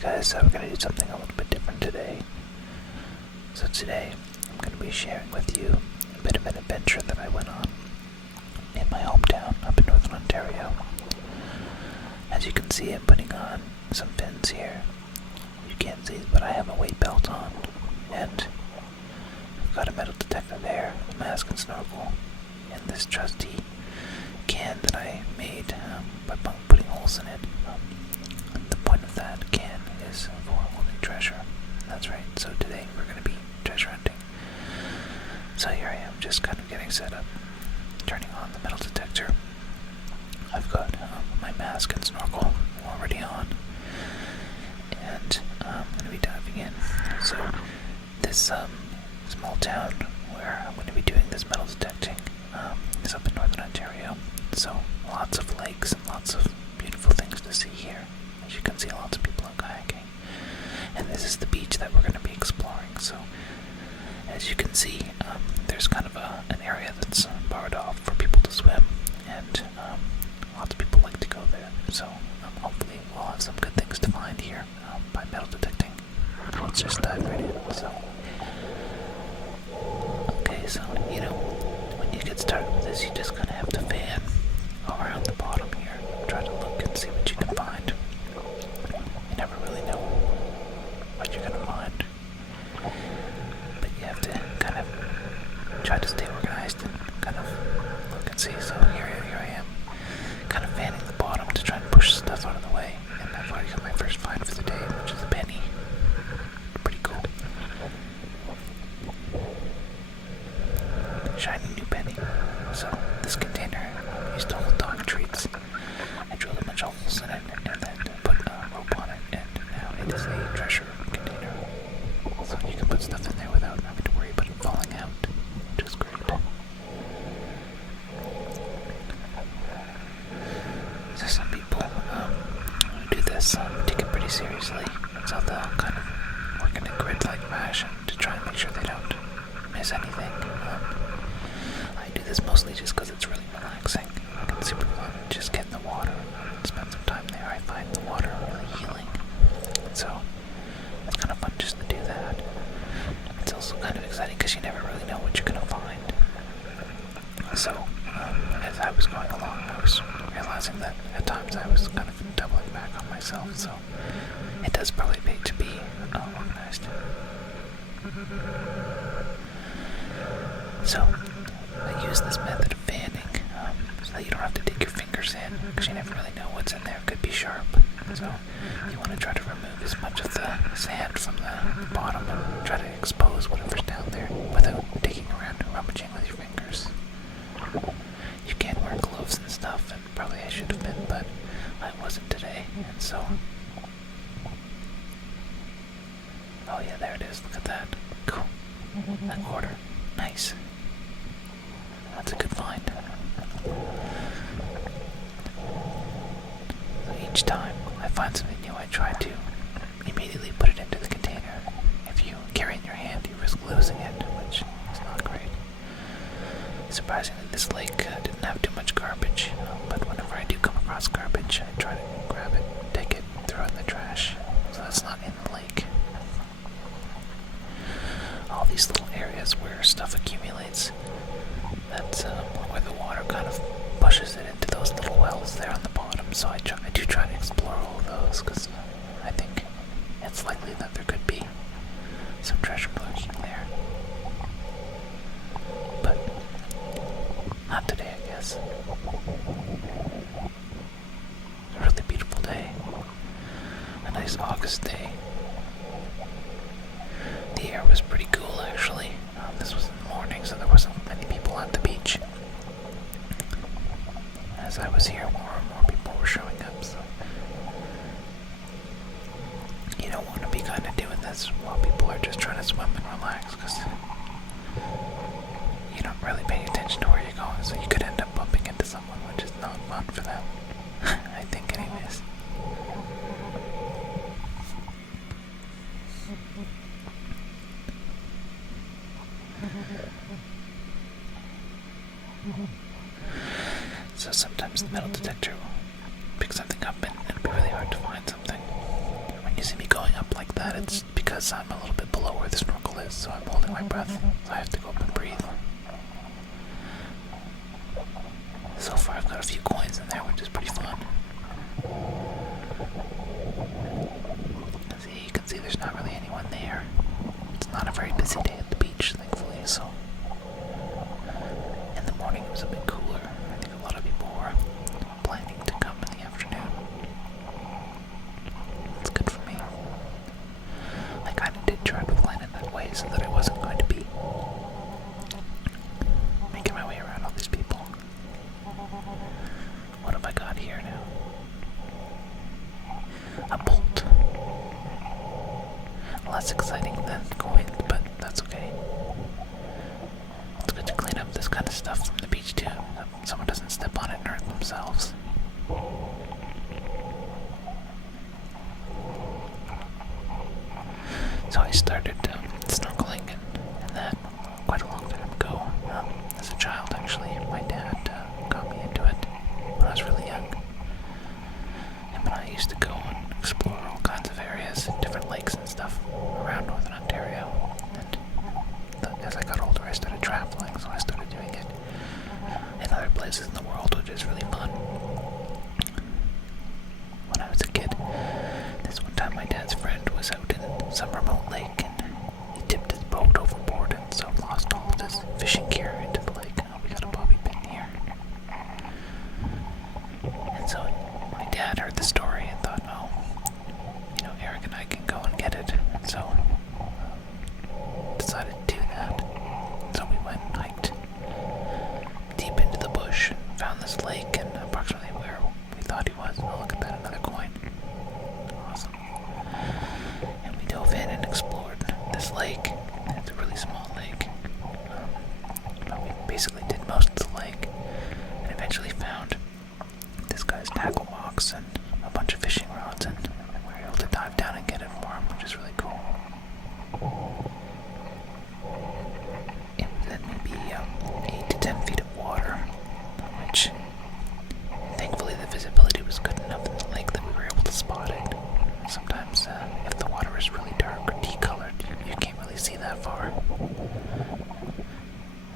guys, so we're going to do something a little bit different today. So today, I'm going to be sharing with you a bit of an adventure that I went on in my hometown up in northern Ontario. As you can see, I'm putting on some fins here. You can't see, but I have a weight belt on, and I've got a metal detector there, a mask and snorkel, and this trusty can that I made by putting holes in it. The point of that can is for holding treasure. That's right, so today we're going to be treasure hunting. So here I am, just kind of getting set up, turning on the metal detector. I've got my mask and snorkel already on, and I'm going to be diving in. So this small town where I'm going to be doing this metal detecting is up in northern Ontario. So lots of lakes and lots of beautiful things to see here. As you can see, lots of people out kayaking. And this is the beach that we're going to be exploring. So as you can see, there's kind of an area that's barred off for people to swim, and lots of people like to go there. So hopefully we'll have some good things to find here by metal detecting. Let's just dive right in. Okay, so when you get started with this, you just kind of have to fan around the bottom here. Try to look and see what you can find. You never really know what you're gonna find, but you have to kind of try to stay organized and kind of look and see. So here I am, kind of fanning the bottom to try and push stuff out of the way. And I've already got my first find for the day, which is a penny. Pretty cool. Shiny new penny. So this container used to hold dog treats. I drilled a bunch of holes in it and then put a rope on it, and now it is a treasure container. So you can put stuff in there without having to worry about it falling out, which is great. So some people who do this take it pretty seriously. So they'll kind of work in a grid-like fashion to try and make sure they don't miss anything. I do this mostly just because it's really relaxing. It's super fun. Just get in the water and spend some time there. I find the water really healing. So it's kind of fun just to do that. It's also kind of exciting because you never really know what you're going to find. So as I was going along, I was realizing that at times I was kind of doubling back on myself. So it does probably pay to be organized. So I use this method of fanning so that you don't have to dig your fingers in, because you never really know what's in there. It could be sharp. So you want to try to remove as much of the sand from the bottom and try to expose whatever's down there without digging around and rummaging with your fingers. You can wear gloves and stuff, and probably I should have been, but I wasn't today, and so... Oh yeah, there it is. Look at that. Cool. That quarter. Nice. That's a good find. So each time I find something new, I try to immediately put it into the container. If you carry it in your hand, you risk losing it, which is not great. Surprisingly, this lake didn't have too much garbage, but whenever I do come across garbage, I try to grab it, take it, throw it in the trash, so that's not in the lake. All these little areas where stuff accumulates, that's where the water kind of pushes it into those little wells there on the bottom. So I do try to explore all of those, because I think it's likely that there could be some treasure lurking there. But not today, I guess. It's a really beautiful day. A nice August day. The air was pretty cool, actually. This was in the morning, so there wasn't many people at the beach. As I was here, more and more people were showing up, so you don't want to be kind of doing this while people are just trying to swim and relax, because you're not really paying attention to where you're going, so you could end up bumping into someone, which is not fun for them. I think anyways. So sometimes the metal detector will pick something up and it'll be really hard to find something. When you see me going up like that, it's because I'm a little bit below where the snorkel is, so I'm holding my breath, so I have to go up and breathe. So far I've got a few coins in there, which is pretty fun. See, you can see there's not really anyone there. It's not a very busy day at the beach, thankfully, so... In the morning it was a bit cooler. I think a lot of people were planning to come in the afternoon. It's good for me. I kind of did try to plan it that way so that I wasn't going to be making my way around all these people. What have I got here now? A bolt. Less exciting than coins, but that's okay. It's good to clean up this kind of stuff from the beach too, so someone doesn't step on it and hurt themselves. So I started snorkeling and that quite a long time ago. As a child, actually, my dad got me into it when I was really young. Him and I used to go and explore all kinds of areas, different lakes and stuff around northern Ontario. And as I got older, I started traveling, so I started doing it in other places in the world, which is really fun. When I was a kid, this one time my dad's friend was out in some remote lake and he tipped his boat overboard and so lost all of his fishing gear into the lake. Oh, we got a bobby pin here. And so my dad heard the story and thought, oh, Eric and I can go and get it. And so decided to do that. So we went and hiked deep into the bush, found this lake, and approximately where we thought he was. Oh, look at that, another coin. Awesome. And we dove in and explored this lake. It's a really small lake. But we basically did most of the lake and eventually found this guy's tackle box and a bunch of fishing rods, and we were able to dive down and get it for him, which is really cool. It was at maybe 8 to 10 feet of water, which thankfully the visibility was good enough in the lake that we were able to spot it. Sometimes if the water is really dark or decolored, you can't really see that far.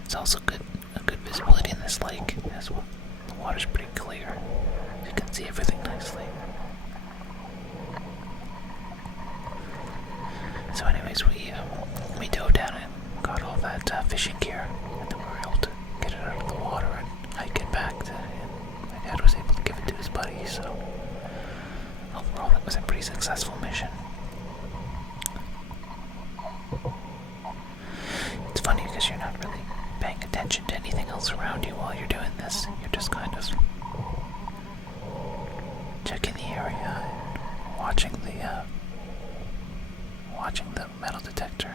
It's also a good visibility in this lake as well. The water's pretty clear. You can see everything nicely. So anyways, we dove down and got all that fishing gear, and then we were able to get it out of the water and hike it back to him. My dad was able to give it to his buddy, so overall it was a pretty successful mission. It's funny because you're not really paying attention to anything else around you while you're doing this. You're just kind of checking the area and watching the metal detector.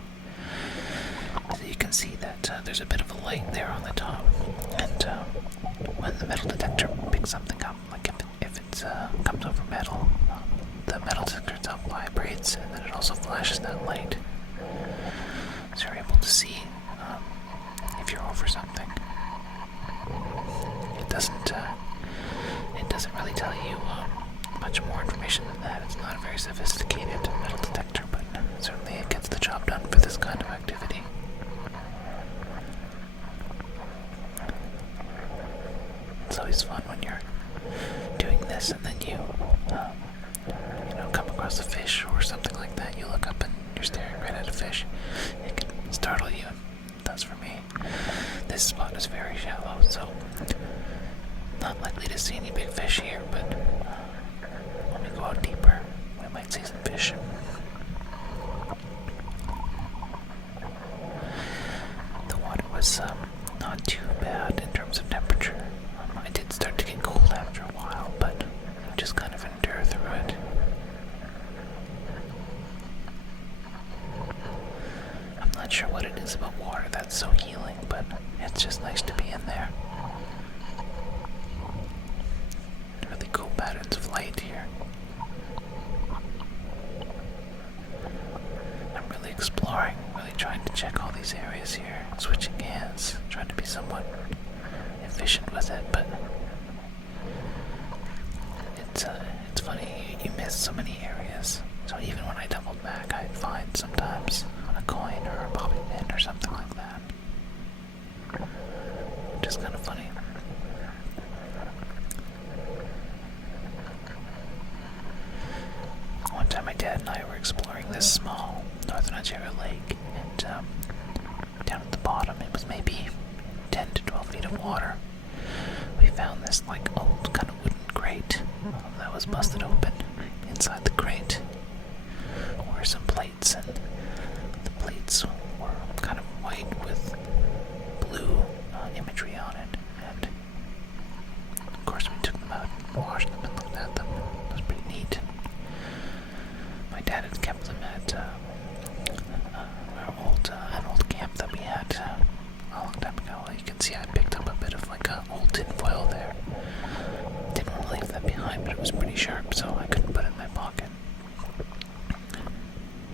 So you can see that there's a bit of a light there on the top, and when the metal detector picks something up, like if it comes over metal, the metal detector itself vibrates, and then it also flashes that light, so you're able to see if you're over something. It doesn't really tell you much more information than that. It's not a very sophisticated metal detector, but certainly it gets the job done for this kind of activity. It's always fun when you're doing this and then you come across a fish or something like that. You look up and you're staring right at a fish. It can startle you, and it does for me. This spot is very shallow, so not likely to see any big fish here, but when we go out deeper, we might see some fish. The water was not too bad in terms of temperature. I did start to get cold after a while, but you just kind of endure through it. I'm not sure what it is about water that's so healing, but it's just nice to be in there. Really cool patterns of light here. I'm really exploring, really trying to check all these areas here, switching hands, trying to be somewhat efficient with it, but it's funny, you miss so many areas. So even when I doubled back, I'd find sometimes a coin or a bobby pin or something like that. Which is kind of funny. One time my dad and I were exploring this small Northern Ontario lake, and down at the bottom it was maybe 10 to 12 feet of water. We found this like old kind of wooden crate that was busted open. Inside the crate were some plates, and the plates were kind of white with blue imagery on it. And of course we took them out and washed them and looked at them. It was pretty neat. My dad had kept them at an old camp that we had a long time ago. You can see I picked up a bit of like an old tin foil there. Didn't want to leave that behind, but it was pretty sharp, so I couldn't put it in my pocket.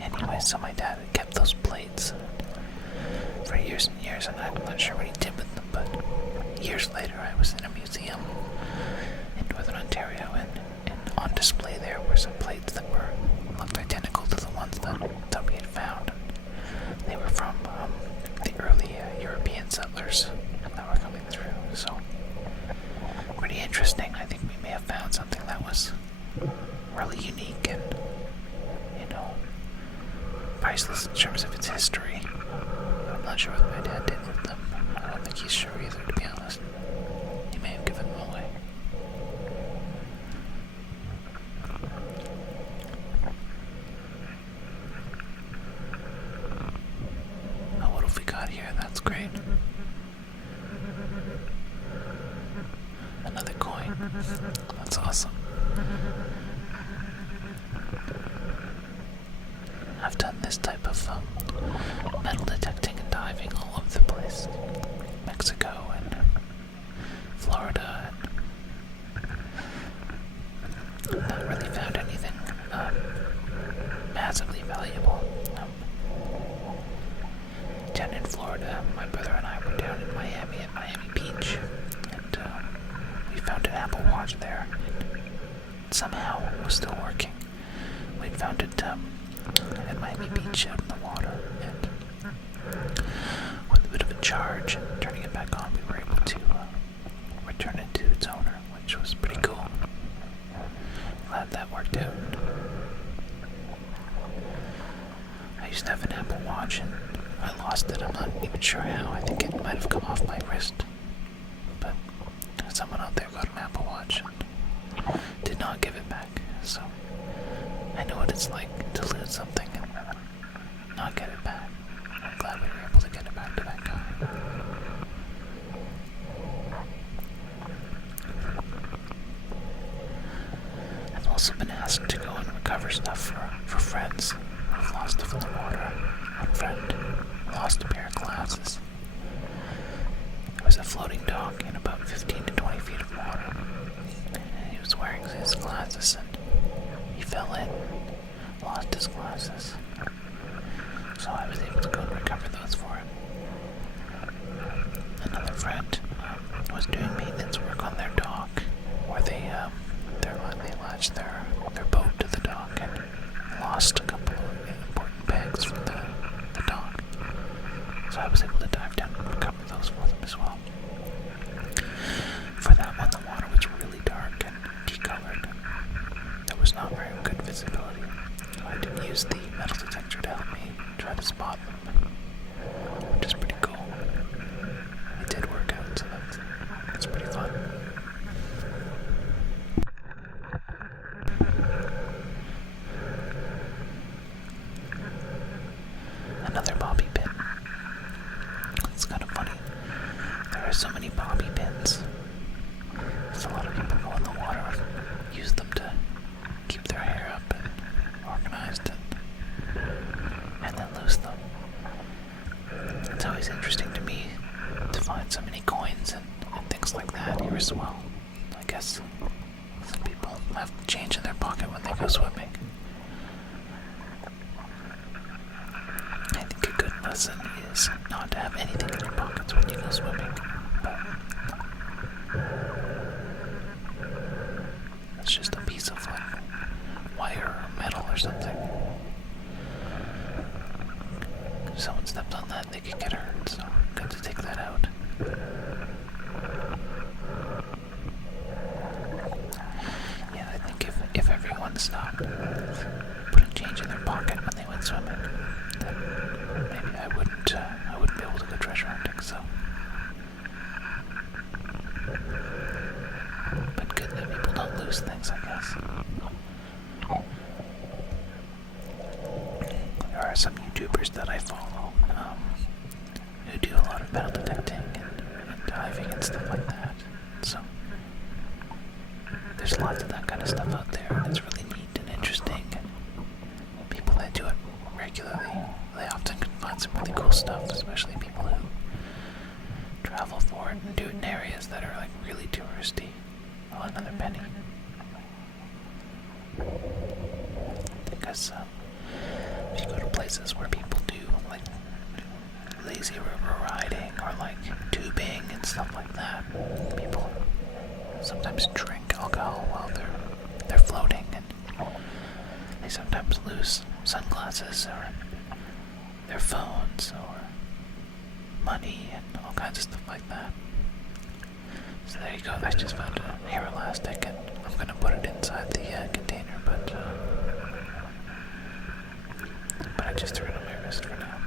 Anyway, so my dad had kept those plates for years and years, and I'm not sure what he did with them, but years later I was in a museum in Northern Ontario, and on display there were some plates that looked identical to the ones that we had found. They were from the early European settlers that were coming through, so pretty interesting. I think we may have found something that was really unique and, priceless in terms of its history. I'm not sure what my dad did with them. I don't think he's sure either, to be honest. He may have given them away. Oh, what have we got here? That's great. Another coin. That's awesome. I've done this type of metal detecting and diving all over the place. Mexico and Florida, and not really found anything massively valuable. Down in Florida, my brother and I were down in Miami at Miami Beach, and we found an Apple Watch there. Somehow it was still working. We'd found it at Miami Beach out in the water, and with a bit of a charge and turning it back on, we were able to return it to its owner, which was pretty cool. Glad that worked out. I used to have an Apple Watch and I lost it. I'm not even sure how. I think it might have come off my wrist, but someone out there got an Apple Watch and did not give it back, so I know what it's like to lose something and not get it back. I'm glad we were able to get it back to that guy. I've also been asked to go and recover stuff for friends who've lost stuff in the water. One friend lost a pair of glasses. There was a floating dock in about 15 to 20 feet of water, and he was wearing his glasses, and he fell in, lost his glasses. So I was able to go and recover those for him. Another friend was doing maintenance work on their dock, where they latched their boat to the dock and lost a couple of important bags from the dock. So I was able to dive down and recover those for them as well. For that one, the water was really dark and decolored. There was not very good visibility, so I didn't use the metal detector to help me try to spot them, which is pretty cool. It did work out, so that's pretty fun. Another bobby pin. It's kind of funny. There are so many bobby pins. There's a lot of people go in the water and use them to keep their hair up and organized and then lose them. It's always interesting to me to find so many coins and things like that here as well. I guess some people have change in their pocket when they go swimming. I think a good lesson is not to have anything in your pockets when you go swimming, but it's just a piece of like wire or metal or something. if someone stepped on that, they could get hurt, so got to take that out. Yeah, I think if everyone stopped, put a change in their pocket when they went swimming, then maybe I wouldn't be able to go treasure hunting, so. But good that people don't lose things, I guess. There are some YouTubers that I follow who do a lot of metal detecting and diving and stuff like that. So there's lots of that kind of stuff out there, and it's really neat and interesting. And people that do it regularly, they often can find some really cool stuff, especially people who travel for it and do it in areas that are like really touristy. Oh, another penny. Because if you go to places where people do like lazy river riding or like tubing and stuff like that, people sometimes drink alcohol while they're floating, and they sometimes lose sunglasses or their phones or money and all kinds of stuff like that. So there you go. I just found a hair elastic and I'm gonna put it inside the container, but I just threw it on my wrist for now.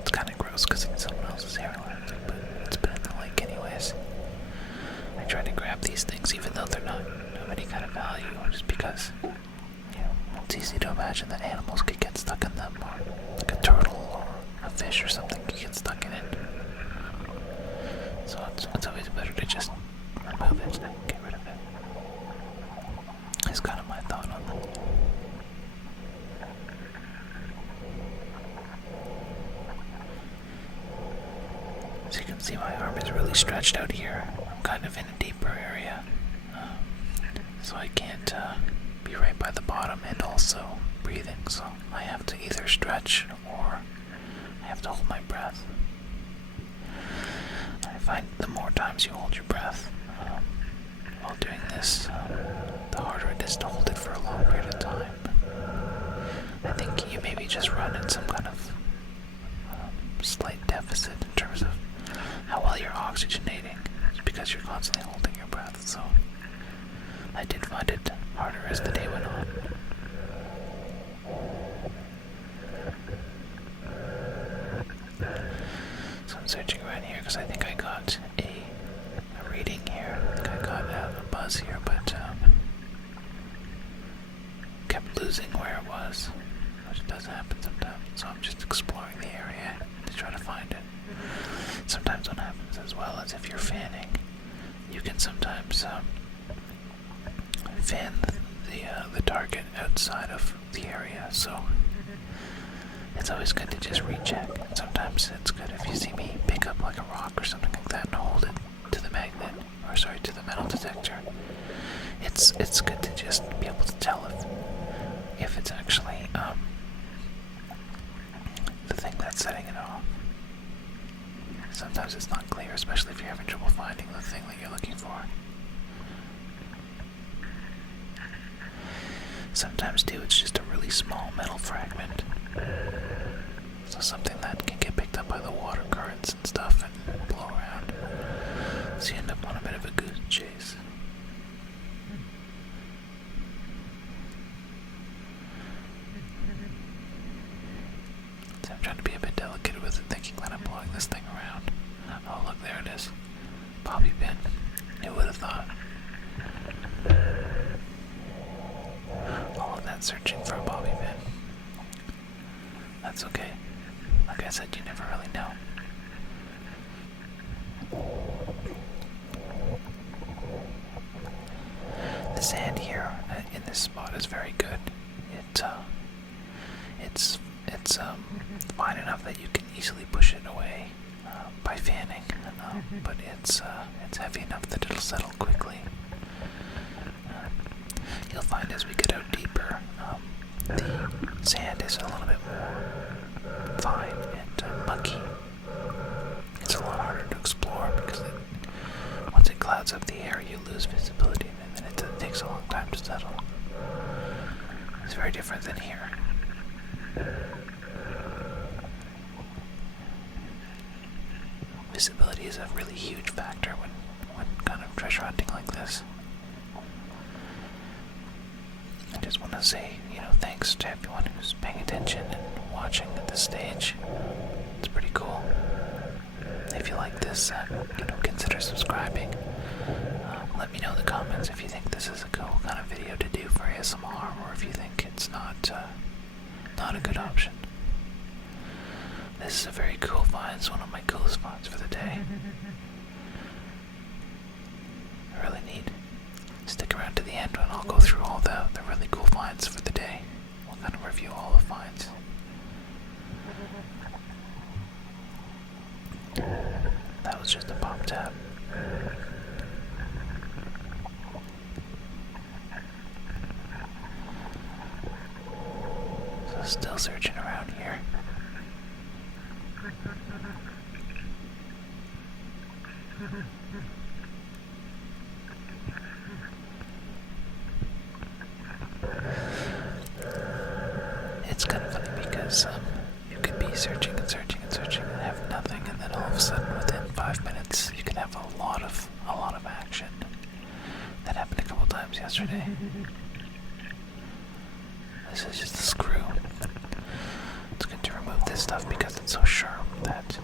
It's kind of gross because it's someone else's hair elastic, but it's been in the lake anyways. I try to grab these things even though they're not of any kind of value, just because, it's easy to imagine that animals could get stuck in them, or like a turtle or a fish or something could get stuck in it. So it's always better to just remove it and get rid of it. That's kind of my thought on that. As you can see, my arm is really stretched out here. I'm kind of in a deeper area, so I can't be right by the bottom and also breathing, so I have to either stretch or I have to hold my breath. I find the more times you hold your breath while doing this, the harder it is to hold it for a long period of time. I think you maybe just run in some kind of slight deficit in terms of how well you're oxygenating. It's because you're constantly holding your breath, so I did find it harder as the day went on. So I'm searching around here because I think I got a reading here. I think I got a buzz here, but kept losing where it was, which does happen sometimes. So I'm just exploring the area to try to find it. Sometimes what happens as well is if you're fanning, you can sometimes fan the target outside of the area, so it's always good to just recheck. Sometimes it's good if you see me pick up like a rock or something like that and hold it to the magnet, or sorry, to the metal detector. It's good to just be able to tell if it's actually the thing that's setting it off. Sometimes it's not clear, especially if you're having trouble finding the thing that you're looking for. Sometimes too, it's just a really small metal fragment. So something that can get picked up by the water currents and stuff and blow around. So you end up on a bit of a goose chase. So I'm trying to be a bit delicate with it, thinking that I'm blowing this thing around. Oh, look, there it is. Bobby pin. Who would have thought? All of that searching for a bobby pin. That's okay. Like I said, you never really know. The sand here in this spot is very good. It's fine enough that you can easily push it away by fanning, but it's heavy enough that it'll settle quickly. You'll find as we get out deeper, the sand is a little bit more fine and mucky. It's a lot harder to explore because once it clouds up the air, you lose visibility, and then it takes a long time to settle. It's very different than here. visibility is a really huge factor when kind of treasure hunting like this. I just want to say, thanks to everyone who's paying attention and watching at this stage. It's pretty cool. If you like this, consider subscribing. Let me know in the comments if you think this is a cool kind of video to do for ASMR, or if you think it's not a good option. This is a very cool find. It's one of my coolest finds for the day. Really neat. Stick around to the end and I'll go through all the really cool finds for the day. We'll kind of review all the finds. That was just a pop tab. So still searching around here. It's kind of funny because you could be searching and searching and searching and have nothing, and then all of a sudden within 5 minutes you can have a lot of action. That happened a couple times yesterday. This is just a screw. It's good to remove this stuff because it's so sharp that,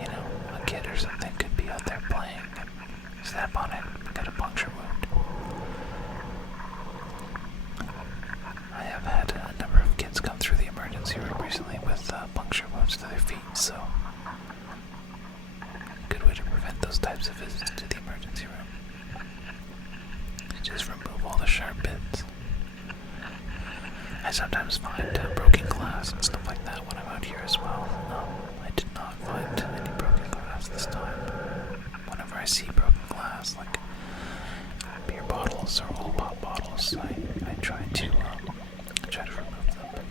a kid or something could be out there playing and snap on it and get a puncture wound. I have had a number of kids come through the emergency room recently with puncture wounds to their feet, so good way to prevent those types of visits to the emergency room. Just remove all the sharp bits. I sometimes find broken glass and stuff like that when I'm out here as well. I did not find any broken glass this time. Whenever I see broken glass, like beer bottles or old pop bottles, I try to remove them.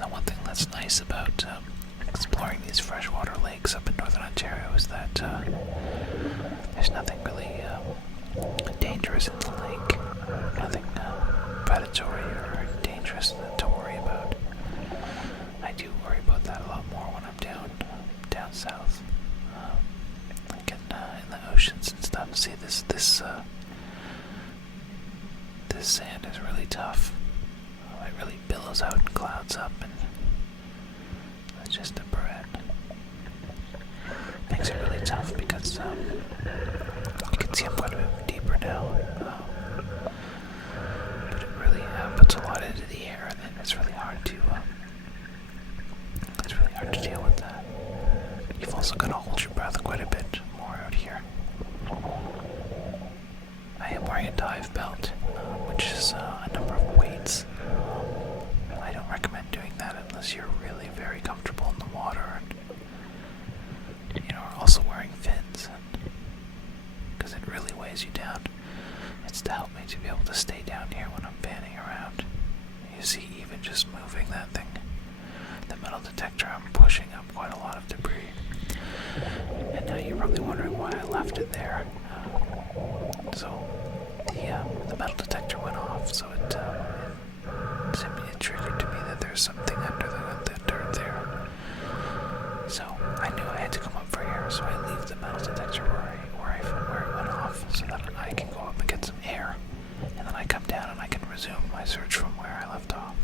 Now, one thing that's nice about exploring these freshwater lakes up in northern Ontario is that there's nothing really dangerous in the lake. Nothing predatory or dangerous to worry about. I do worry about that a lot more when I'm down south, like in the oceans and stuff. See, this sand is really tough. It really billows out and clouds up, and it's just a bread. Makes it really tough because you can see I'm quite a bit deeper now, but it really puts a lot into the air, and then it's really hard to deal with that. You've also got to hold your breath quite a bit more out here. I am wearing a dive belt, which is a number of weights. I don't recommend doing that unless you're really very comfortable in the water, and are also wearing fins, because it really weighs you down. It's to help me to be able to stay down here when I'm panning around. You see, even just moving that thing, the metal detector, I'm pushing up quite a lot of debris. And now you're probably wondering why I left it there. So the metal detector went off, so it triggered to me that there's something under the dirt there. So I knew I had to come up for air, so I leave the metal detector where it went off, so that I can go up and get some air, and then I come down and I can resume my search from where I left off.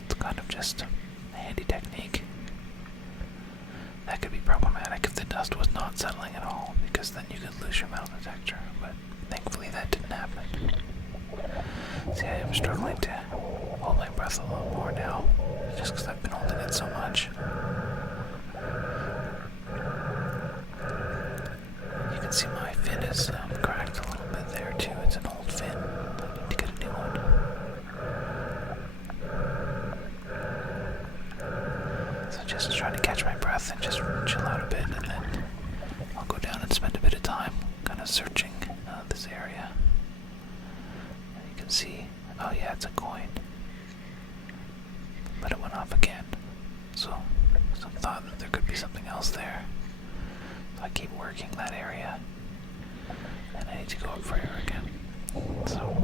It's kind of just a handy technique. That could be problematic if the dust was not settling at all, because then you could lose your metal detector, but thankfully that didn't happen. See, I am struggling to hold my breath a little more now, just because I've been holding it so much. You can see my fin is cracked a little bit there too. It's an old fin. I need to get a new one. So just trying to catch my breath and just chill out a bit, and then I'll go down and spend a bit of time kind of searching this area. And you can see, oh yeah, it's a coin. But it went off again. So some thought that there could be something else there. So I keep working that area, and I need to go up for air again. So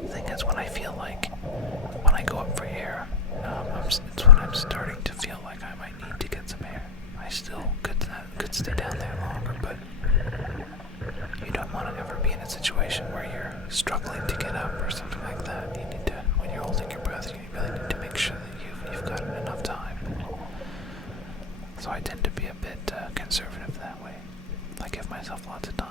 the thing is, when I feel like in a situation where you're struggling to get up or something like that, you need to, when you're holding your breath, you really need to make sure that you've got enough time. So I tend to be a bit conservative that way. I give myself lots of time.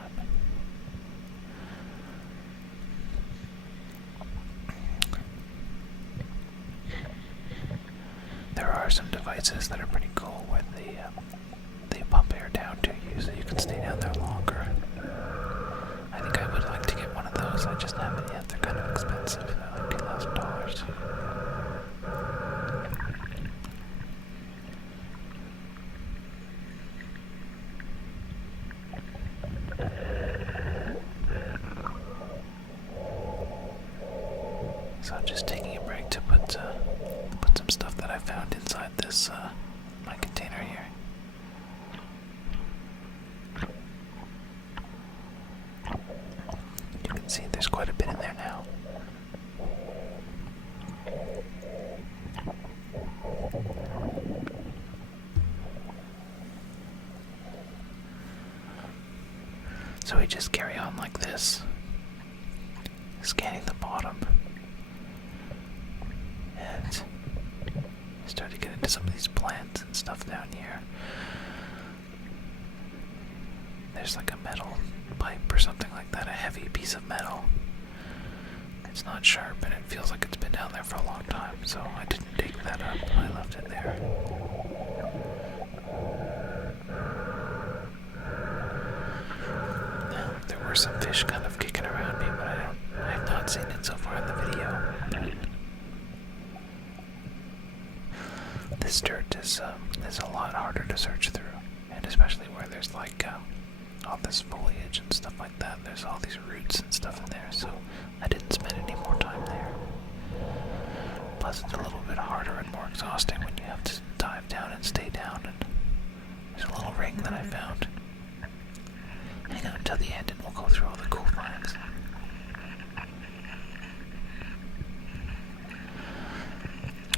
There are some devices that are pretty cool where they pump air down to you so you can stay down there longer. I think I would like to get one of those. I just haven't yet. They're kind of expensive. They're like $2,000. So I'm just taking a break to put some stuff that I found inside this my container here. You can see there's quite a bit in there now. So we just carry on like this, scanning the bottom, and start to get into some of these plants and stuff down here. There's like a metal pipe or something like that, a heavy piece of metal. It's not sharp and it feels like it's been down there for a long time, so I didn't dig that up. I left it there. There were some fish kind of kicking around me, but I have not seen it so far in the video. This dirt is a lot harder to search through, and especially where there's like all this foliage and stuff like that. There's all these roots and stuff in there, so I didn't spend any more time there. Plus, it's a little bit harder and more exhausting when you have to dive down and stay down. And there's a little ring that I found. Hang on until the end, and we'll go through all the cool finds.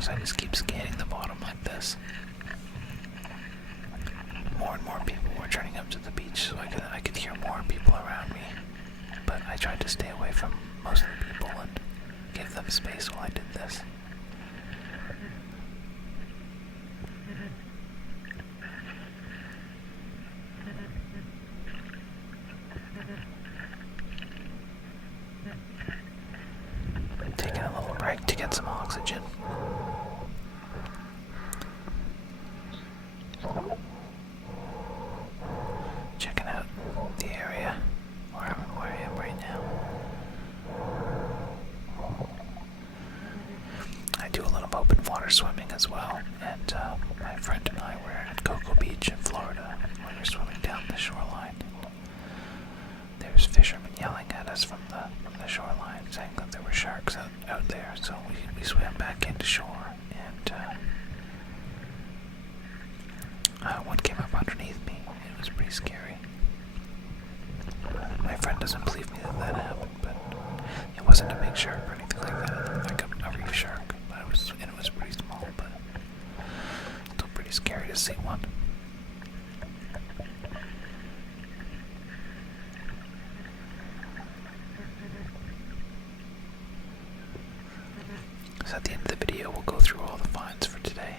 So I just keep scanning the bottom like this. More and more people were turning up to the beach, so I could hear more people around me. But I tried to stay away from most of the people and give them space while I did this. Taking a little break to get some oxygen. Checking out the area where I am right now. I do a little open water swimming as well, and my friend and I were at Cocoa Beach in Florida. We were swimming down the shoreline. There's fishermen yelling at us from the shoreline, saying that there were sharks out there, so we swam back into shore, and one came up underneath me. It was pretty scary. My friend doesn't believe me that happened, but it wasn't a big shark or anything like that. It looked like a reef shark, but it was pretty small, but still pretty scary to see one. So at the end of the video, we'll go through all the finds for today.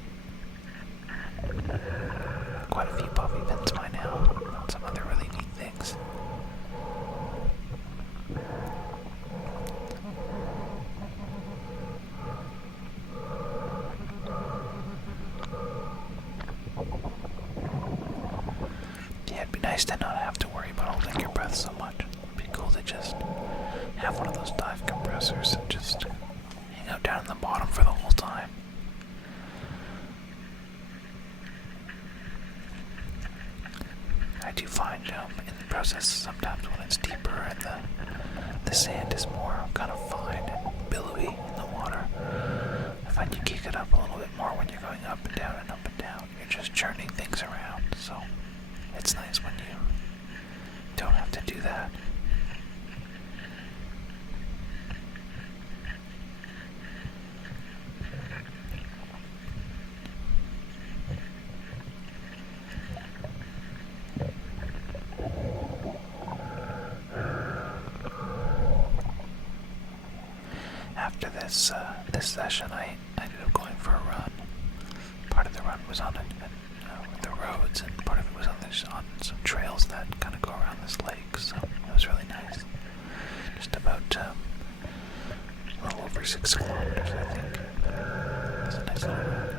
Quite a few bobby pins by now, and some other really neat things. Yeah, it'd be nice to not have to worry about holding your breath so much. It'd be cool to just have one of those dive compressors and just hang out down in the bottom for the whole time. I do find in the process sometimes when it's deeper and the sand is more kind of fine and billowy in the water, I find you kick it up a little bit more when you're going up and down and up and down. You're just churning things around, so it's nice when you don't have to do that. this session, I ended up going for a run. Part of the run was on the roads, and part of it was on some trails that kind of go around this lake. So it was really nice. Just about a little over 6 kilometers, I think. It was a nice little run.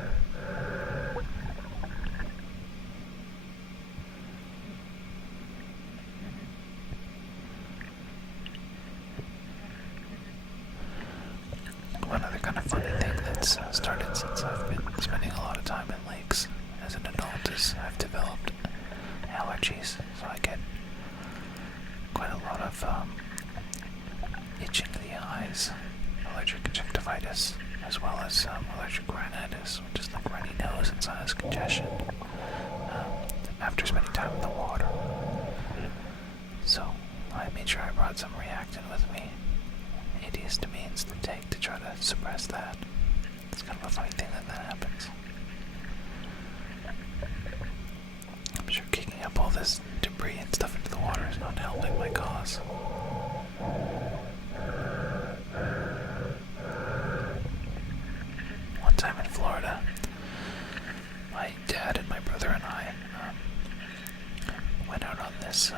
One other kind of funny thing that's started since I've been spending a lot of time in lakes as an adult is I've developed allergies, so I get quite a lot of itching of the eyes, allergic conjunctivitis, as well as allergic rhinitis, which is like runny nose and sinus congestion, after spending time in the water. So I made sure I brought some reactant with me, antihistamines to take to try to suppress that. It's kind of a funny thing that happens. I'm sure kicking up all this debris and stuff into the water is not helping my cause. One time in Florida, my dad and my brother and I went out on this,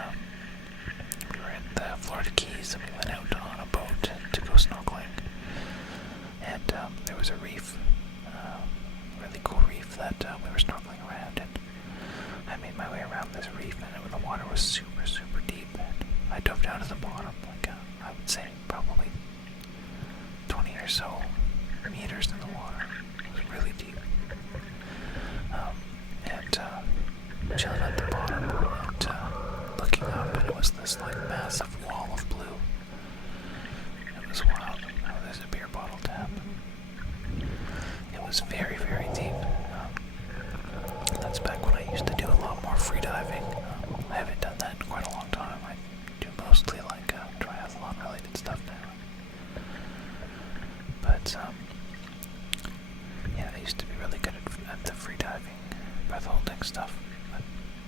we were in the Florida Keys, and we went out on a boat to go snorkeling. And there was a reef, really cool reef that we were snorkeling around, and I made my way around this reef, and the water was super, super deep, and I dove down to the bottom, like I would say probably 20 or so meters in the water. It was really deep. And chilling at the bottom, and looking up, and it was this like massive wall of blue. It was wild. Oh, there's a beer bottle tap. It was very, very deep. That's back when I used to do a lot more free diving. I haven't done that in quite a long time. I do mostly like triathlon related stuff now. But yeah, I used to be really good at the free diving, breath holding stuff,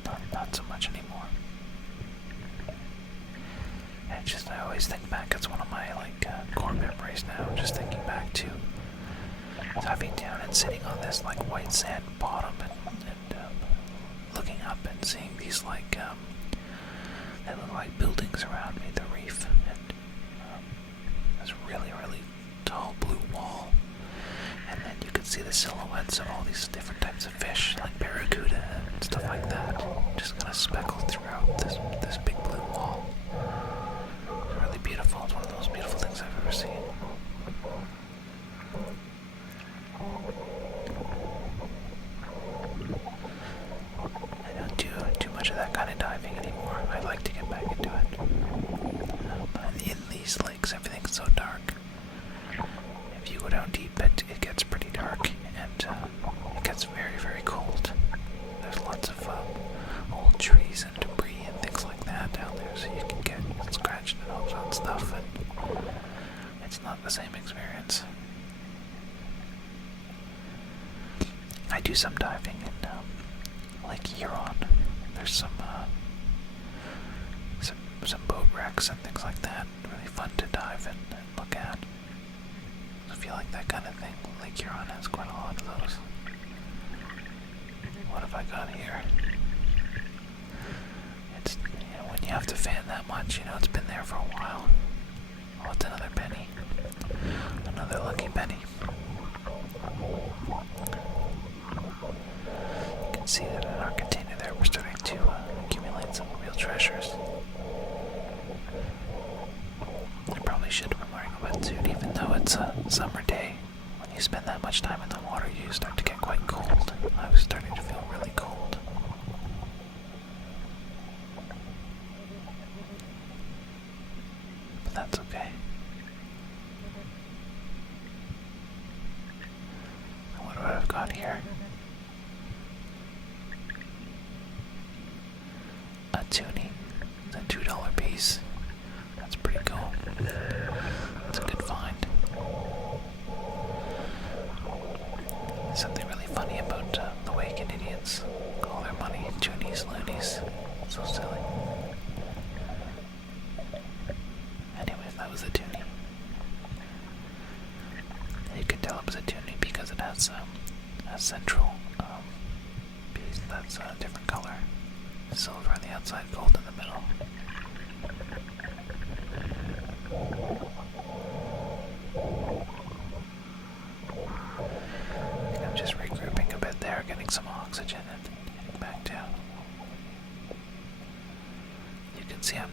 but not so much anymore. And I always think back, it's one of my core memories now, just thinking back to diving down and sitting on this white sand bottom and looking up and seeing these they look like buildings around me, the reef, and this really, really tall blue wall, and then you could see the silhouettes of all these different types of fish, like barracuda and stuff like that, just kind of speckled throughout this big blue wall. It's really beautiful. It's one of the most beautiful things I've ever seen. I don't do too much of that kind of diving anymore. I'd like to get back into it. In these lakes, everything's so dark. If you go down deep, it gets pretty dark, and it gets very, very cold. There's lots of old trees and debris and things like that down there, so you can get scratched and all that stuff, and it's not the same experience. I do some diving in Lake Huron. There's some boat wrecks and things like that. Really fun to dive and look at. I feel like that kind of thing. Lake Huron has quite a lot of those. What have I got here? It's, when you have to fan that much, it's been there for a while. Oh, it's another penny. Another lucky penny. You can see that in our container there, we're starting to accumulate some real treasures. I probably should have been wearing a wetsuit, even though it's a summer day. When you spend that much time in the water, you start to get quite cold. I was starting to feel really cold. But that's okay. What do I've got here? A toonie. It's a $2 piece. That's pretty cool. That's a good find. There's something really funny about the way Canadians call their money toonies, loonies. So silly. Anyways, that was the tuna.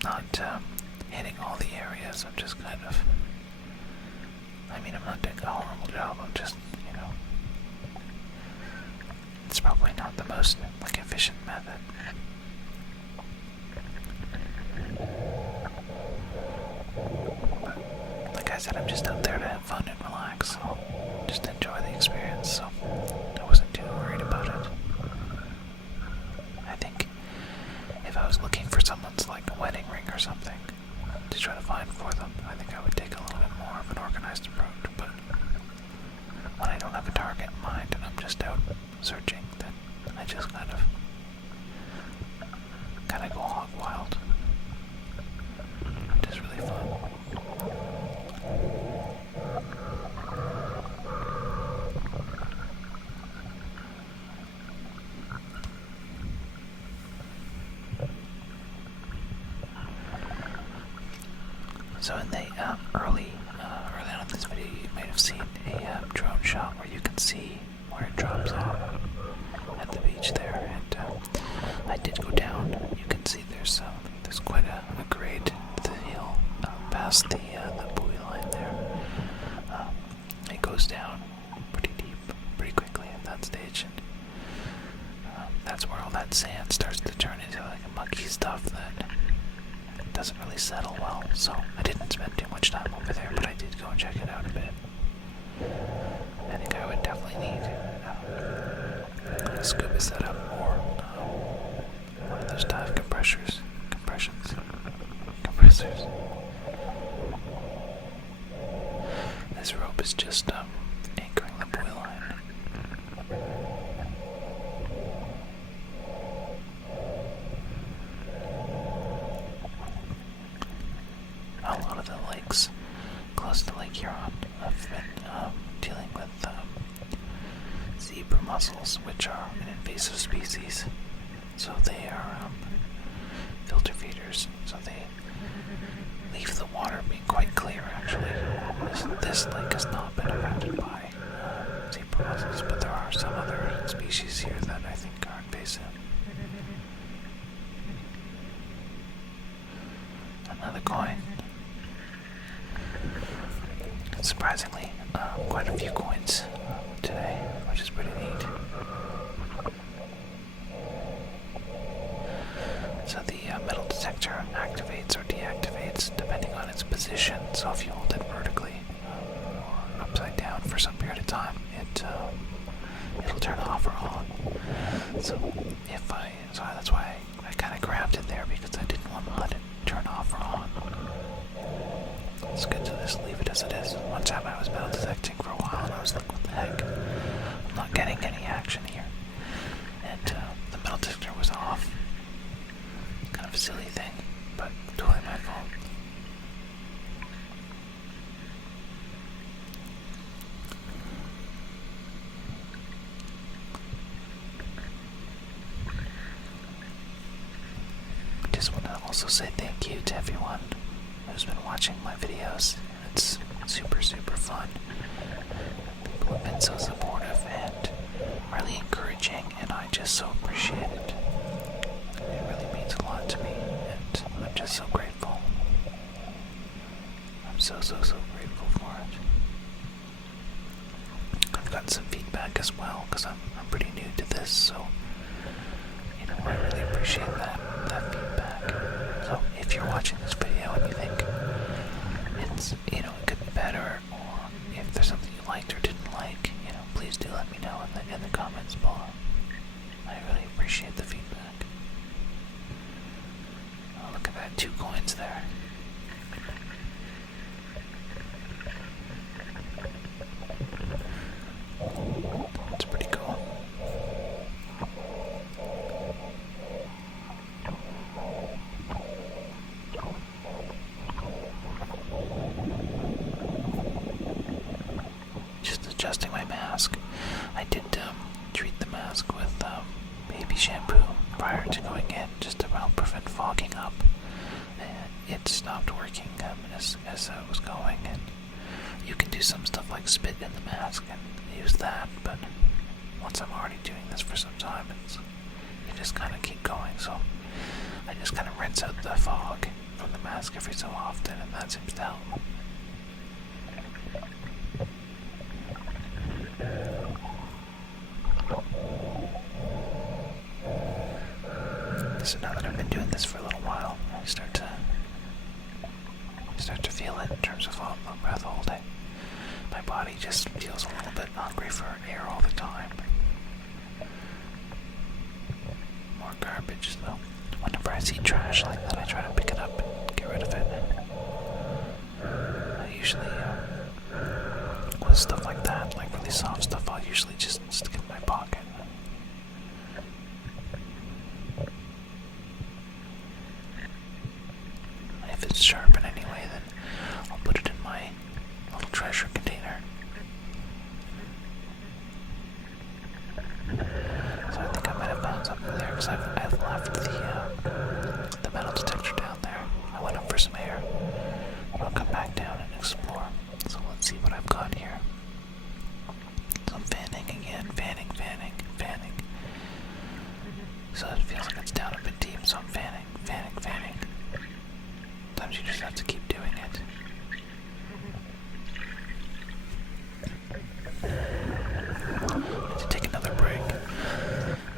not hitting all the areas. I'm just kind of, I'm not doing a horrible job. I'm just, it's probably not the most efficient method. But like I said, I'm just out there to have fun and relax. So just enjoy the experience. So I wasn't too worried about it. I think if I was looking for someone's wedding ring or something to try to find for them, I think I would take a little bit more of an organized approach. But when I don't have a target in mind and I'm just out searching, then I just kind of go hog wild. It is really fun. So in the early on in this video, you might have seen a drone shot where you can see where it drops off at the beach there, and I did go down. You can see there's quite a grade to the hill past the buoy line there. It goes down pretty deep, pretty quickly at that stage, and that's where all that sand starts to turn into a mucky stuff that doesn't really settle well. So I didn't spend too much time over there, but I did go and check it out a bit. I think I would definitely need a scuba setup or one of those dive compressors. This rope is just anchoring the buoy line. A lot of the lakes close to Lake Huron have been dealing with zebra mussels, which are an invasive species. So they are filter feeders. So they leave the water being quite clear, actually. This lake has not been affected by zebra mussels, but there are some other species here that I think are invasive. Another coin. Surprisingly, quite a few coins today, which is pretty neat. So the metal detector activates or deactivates depending on its position. So if you hold it vertically or upside down for some period of time, it'll turn off or on. So that's why I kind of grabbed it there, because I didn't want to let it turn off or on. It's good to just leave it as it is. One time I was metal detecting for a while and I was like, what the heck? I'm not getting any action here. And the metal detector was off. Kind of a silly thing, but totally my fault. Just want to also say thank you to everyone who's been watching my videos. It's super, super fun. People have been so supportive and really encouraging, and I just so appreciate it. It really means a lot to me, and I'm just so grateful. I'm so grateful for it. I've gotten some feedback as well, because I'm pretty new to this, so I really appreciate that feedback. So if you're watching this video and you think it's, it could be better, or if there's something you liked or didn't like, please do let me know in the comments below. I really appreciate the feedback. Oh, look at that, 2 coins there. That's pretty cool. Adjusting my mask. I did treat the mask with baby shampoo prior to going in, just to help prevent fogging up, and it stopped working as I was going. And you can do some stuff like spit in the mask and use that, but once I'm already doing this for some time, you just kind of keep going. So I just kind of rinse out the fog from the mask every so often, and that seems to help. So now that I've been doing this for a little while, I start to feel it in terms of breath holding. My body just feels a little bit hungry for air all the time. More garbage, though. Whenever I see trash like that, I try to pick it up and get rid of it. I usually, with stuff like that, like really soft stuff, I'll usually just stick it in my pocket. If it's sharp in any way, then I'll put it in my little treasure container. So I think I might have found something there, because I've left the metal detector down there. I went up for some air. I'll come back down and explore. So let's see what I've got here. So I'm fanning again, fanning. So it feels like it's down a bit deep, so I'm fanning. Sometimes you just have to keep doing it. I had to take another break.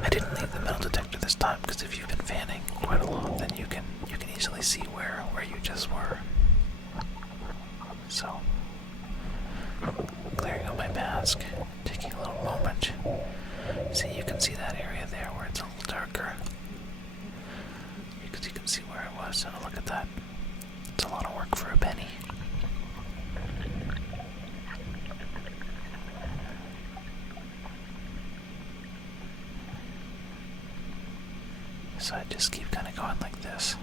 I didn't leave the metal detector this time because if you've been fanning quite a lot, then you can easily see where you just were. So, clearing out my mask, taking a little moment. See, you can see that area there where it's a little darker. You can see where it was. Oh, look at that. It's a lot of work for a penny. So I just keep kind of going like this.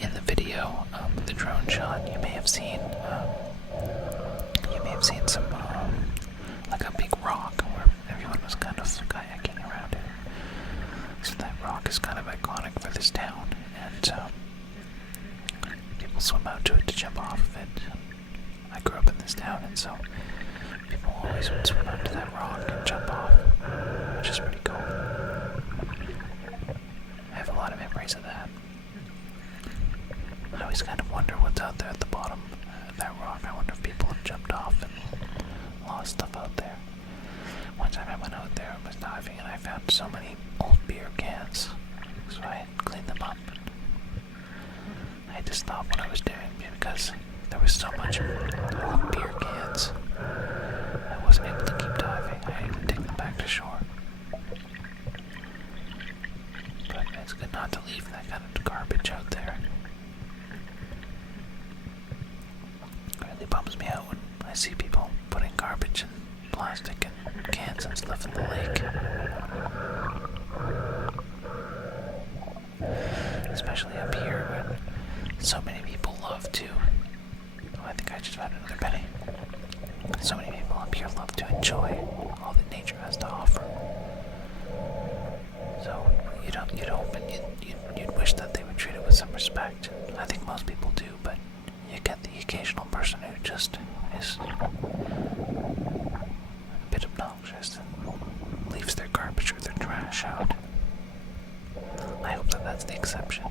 In the video, the drone shot, you may have seen some like a big rock where everyone was kind of kayaking around it. So that rock is kind of iconic for this town, and people swim out to it to jump off of it. I grew up in this town, and so people always would swim out to that rock and jump off, which is pretty cool. I have a lot of memories of that. I always kind of wonder what's out there at the bottom of that rock. I wonder if people have jumped off and lost stuff out there. One time I went out there and was diving, and I found so many old beer cans, so I cleaned them up. I had to stop what I was doing because there was so much old beer cans. I wasn't able to keep diving. I had to take them back to shore. But it's good not to leave that kind of garbage out there. It really bums me out when I see people putting garbage and plastic and cans and stuff in the lake. Especially up here when so many people love to... Oh, I think I just found another penny. So many people up here love to enjoy all that nature has to offer. So you'd wish that they would treat it with some respect. I think most people do, but you get the occasional person who just is a bit obnoxious and leaves their garbage or their trash out. I hope that that's the exception.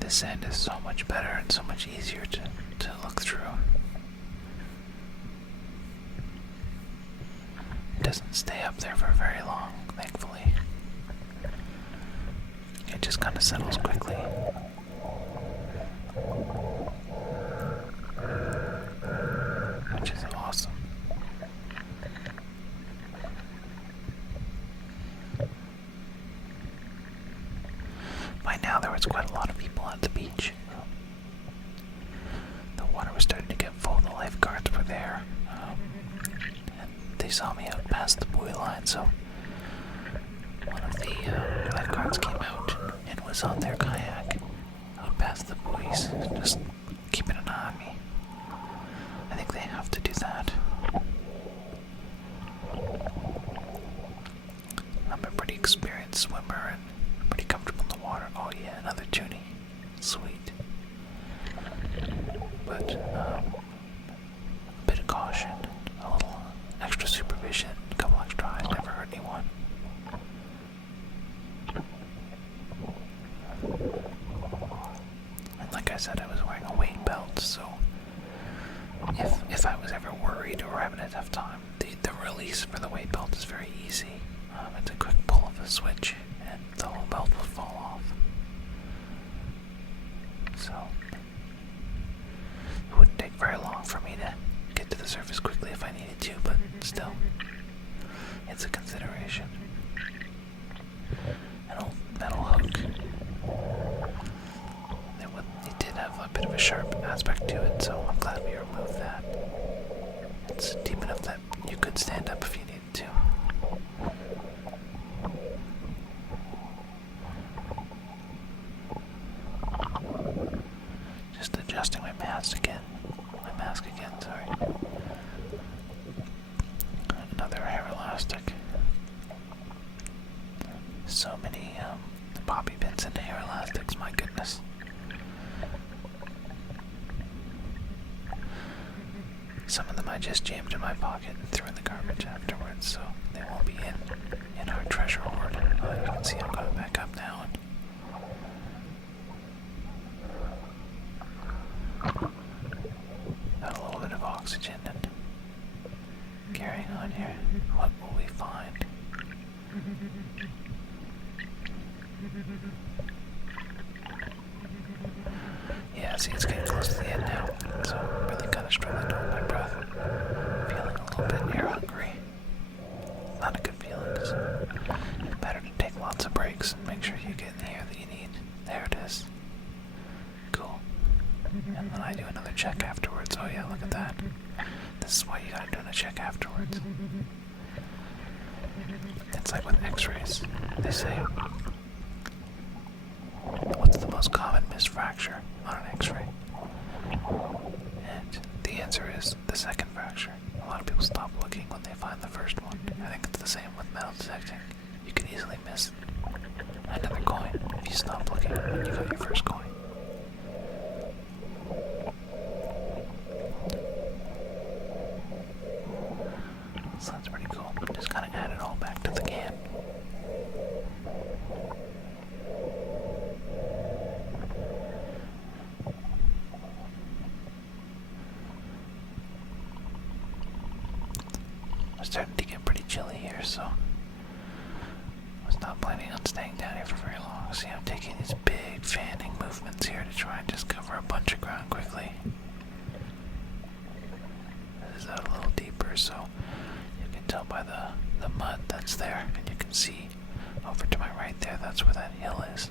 This sand is so much better and so much easier to look through. It doesn't stay up there for very long, thankfully. It just kind of settles quickly. Which is awesome. By now there was quite a lot of people at the beach. The water was starting to get full, the lifeguards were there. And they saw me out past the buoy line, so one of the lifeguards came out and was on their kayak out past the buoys, just keeping an eye on me. I think they have to do that. I'm experienced swimmer and pretty comfortable in the water. Oh yeah, another toonie. Sweet. But, a bit of caution, a little extra supervision, a couple extra eyes never hurt anyone. And like I said, I was wearing a weight belt, so if I was ever worried or having a tough time, the release for the weight belt is very easy. It's a quick pull of the switch, and the whole belt will fall off. So, it wouldn't take very long for me to get to the surface quickly if I needed to, but still, it's a consideration. An old metal hook. It did have a bit of a sharp aspect to it, so I'm glad we removed that. It's deep enough that you could stand up if you needed to. Just adjusting my mask again. Sorry. Another hair elastic. So many bobby pins and hair elastics, my goodness. Some of them I just jammed in my pocket and threw in the garbage afterwards, so they won't be in our treasure hoard. You can see I'm going back up now. Got a little bit of oxygen and carrying on here. What will we find? Yeah, see, it's getting close to the end now, so I'm really kind of struggling to hold my breath. Feeling a little bit air hungry. Not a good feeling, so it's better to take lots of breaks and make sure you get in the air that you need. There it is. Cool. And then I do another check afterwards. Oh yeah, look at that. This is why you gotta do a check afterwards. It's like with x-rays. They say, what's the most common missed fracture on an x-ray? And the answer is the second fracture. A lot of people stop looking when they find the first one. I think it's the same with metal detecting. You can easily miss another coin if you stop looking when you got your first coin. So that's pretty cool. Just kind of add it all back to the can. It's starting to get pretty chilly here, so I was not planning on staying down here for very long. See, I'm taking these big fanning movements here to try and just cover a bunch of ground quickly. This is out a little deeper, so you can tell by the mud that's there, and you can see over to my right there, that's where that hill is.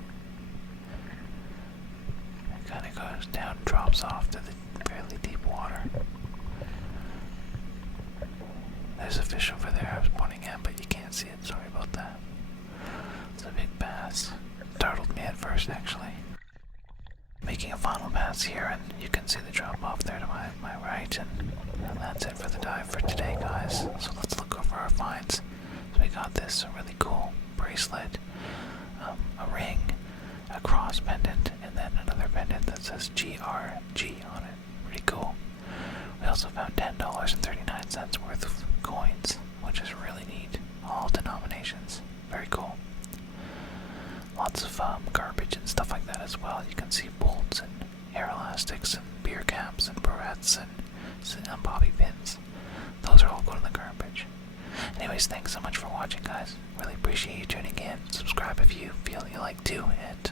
It kind of goes down, drops off to the fairly deep water. There's a fish over there I was pointing at, but you can't see it, sorry about that. It's a big bass. Startled me at first, actually. Making a final pass here, and you can see the drop off there to my right, and that's it for the dive for today, guys. So let's look over our finds. So we got this really cool bracelet, a ring, a cross pendant, and then another pendant that says GRG on it. Pretty cool. We also found $10.39 worth of coins, which is really neat. All denominations. Very cool. Lots of garbage and stuff like that as well. You can see bolts and hair elastics and beer caps and barrettes and bobby pins. Those are all going in the garbage. Anyways, thanks so much for watching, guys. Really appreciate you tuning in. Subscribe if you feel you like to, and